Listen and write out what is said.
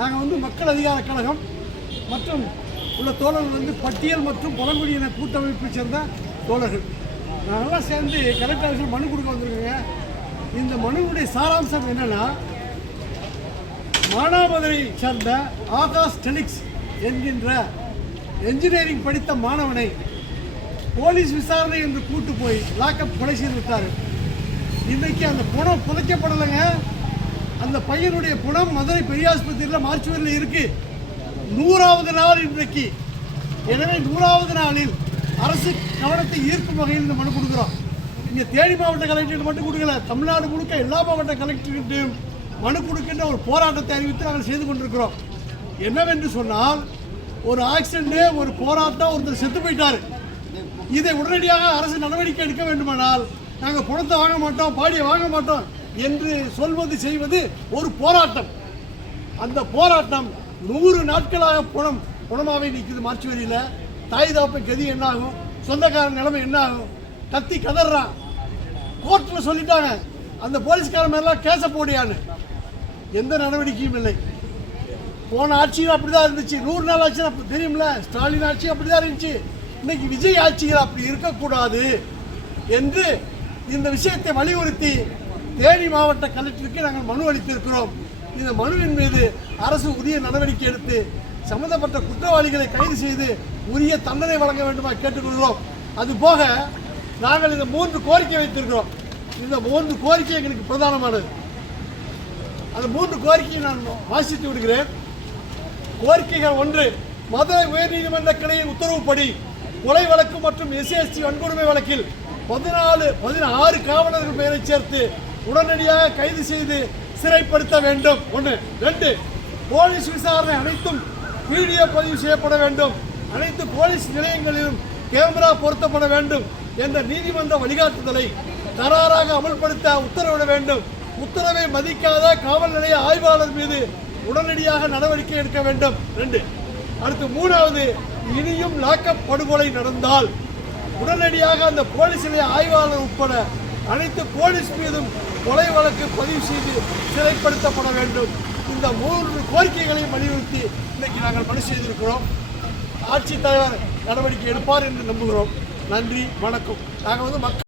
நாங்கள் மக்கள் அதிகார கழகம் மற்றும் உள்ள தோழர்கள் பட்டியல் மற்றும் பழங்குடியின கூட்டமைப்பை சேர்ந்த தோழர்கள் நாங்கள்லாம் சேர்ந்து கலெக்டர் ஆஃபீஸில் மனு கொடுக்க வந்திருக்கோங்க. இந்த மனுவுடைய சாராம்சம் என்னென்னா, மானாமதுரை சேர்ந்த ஆகாஷ் டெலிக்ஸ் என்கின்ற என்ஜினியரிங் படித்த மாணவனை போலீஸ் விசாரணை என்று கூட்டு போய் லாக்அப் கொலை செய்து விட்டார். இன்றைக்கு அந்த பணம் புதைக்கப்படலைங்க. அந்த பையனுடைய பணம் மதுரை பெரியாஸ்பத்திரியில் மார்ச்சுவரியில் இருக்கு. 100வது நாள் இன்றைக்கு. எனவே 100வது நாளில் அரசு கவனத்தை ஈர்க்கும் வகையில் இந்த மனு கொடுக்குறோம். இங்கே தேனி மாவட்ட கலெக்டர் மட்டும் கொடுக்கல, தமிழ்நாடு முழுக்க எல்லா மாவட்ட கலெக்டர்கிட்டையும் மனு கொடுக்கின்ற ஒரு போராட்டத்தை அறிவித்து நாங்கள் செய்து கொண்டிருக்கிறோம். என்னவென்று சொன்னால், ஒரு ஆக்சிடென்ட், ஒரு போராட்டம், ஒருத்தர் செத்து போயிட்டார். இதை உடனடியாக அரசு நடவடிக்கை எடுக்க வேண்டுமானால் நாங்கள் பணத்தை வாங்க மாட்டோம், பாடியை வாங்க மாட்டோம் என்று சொல்வது செய்வது ஒரு போராட்டம். அந்த போராட்டம் 100 நாட்களாக புணமாவே நிற்குது மார்ச்சுவரியில். தாய் தாப்பை கதி என்ன ஆகும், சொந்தக்காரன் நிலைமை என்ன ஆகும், கத்தி கதறான். கோர்ட்டில் சொல்லிட்டாங்க அந்த போலீஸ்காரன் மேலாம் கேச போடியான்னு. எந்த நடவடிக்கையும் இல்லை. போன ஆட்சியில் அப்படிதான் இருந்துச்சு. 100 நாள் ஆட்சி தெரியும்ல, ஸ்டாலின் ஆட்சி அப்படிதான் இருந்துச்சு. இன்னைக்கு விஜய் ஆட்சியில் அப்படி இருக்கக்கூடாது என்று இந்த விஷயத்தை வலியுறுத்தி தேனி மாவட்ட கலெக்டருக்கு நாங்கள் மனு அளித்திருக்கிறோம். இந்த மனுவின் மீது அரசு உரிய நடவடிக்கை எடுத்து சம்பந்தப்பட்ட குற்றவாளிகளை கைது செய்து உரிய தண்டனை வழங்க வேண்டுமா கேட்டுக்கொள்கிறோம். அதுபோக நாங்கள் இந்த 3 கோரிக்கை வைத்திருக்கிறோம். இந்த 3 கோரிக்கை எங்களுக்கு பிரதானமானது. அந்த 3 கோரிக்கையை நான் வாசித்து விடுகிறேன். கோரிக்கைகள்: 1, மதுரை உயர்நீதிமன்ற கிளையின் உத்தரவுப்படி கொலை வழக்கு மற்றும் எஸ்சி வன்கொடுமை வழக்கில் 16 காவலர்கள் பெயரை சேர்த்து உடனடியாக கைது செய்து சிறைப்படுத்த வேண்டும். 1. 2, போலீஸ் விசாரணை அனைத்தும் வீடியோ பதிவு செய்யப்பட வேண்டும். அனைத்து போலீஸ் நிலையங்களிலும் கேமரா பொருத்தப்பட வேண்டும் என்ற நீதிமன்ற வழிகாட்டுதலை கராராக அமல்படுத்த உத்தரவிட வேண்டும். உத்தரவை மதிக்காத காவல் நிலைய ஆய்வாளர் மீது உடனடியாக நடவடிக்கை எடுக்க வேண்டும். 2. அடுத்து 3வது, இனியும் லாக்அப் படுகொலை நடந்தால் உடனடியாக அந்த போலீஸ் நிலைய ஆய்வாளர் உட்பட அனைத்து போலீஸ் மீதும் கொலை வழக்கு பதிவு செய்து சிறைப்படுத்தப்பட வேண்டும். இந்த 3 கோரிக்கைகளையும் வலியுறுத்தி இன்னைக்கு நாங்கள் மனு செய்திருக்கிறோம். ஆட்சித்தலைவர் நடவடிக்கை எடுப்பார் என்று நம்புகிறோம். நன்றி, வணக்கம். நாங்கள் மக்கள்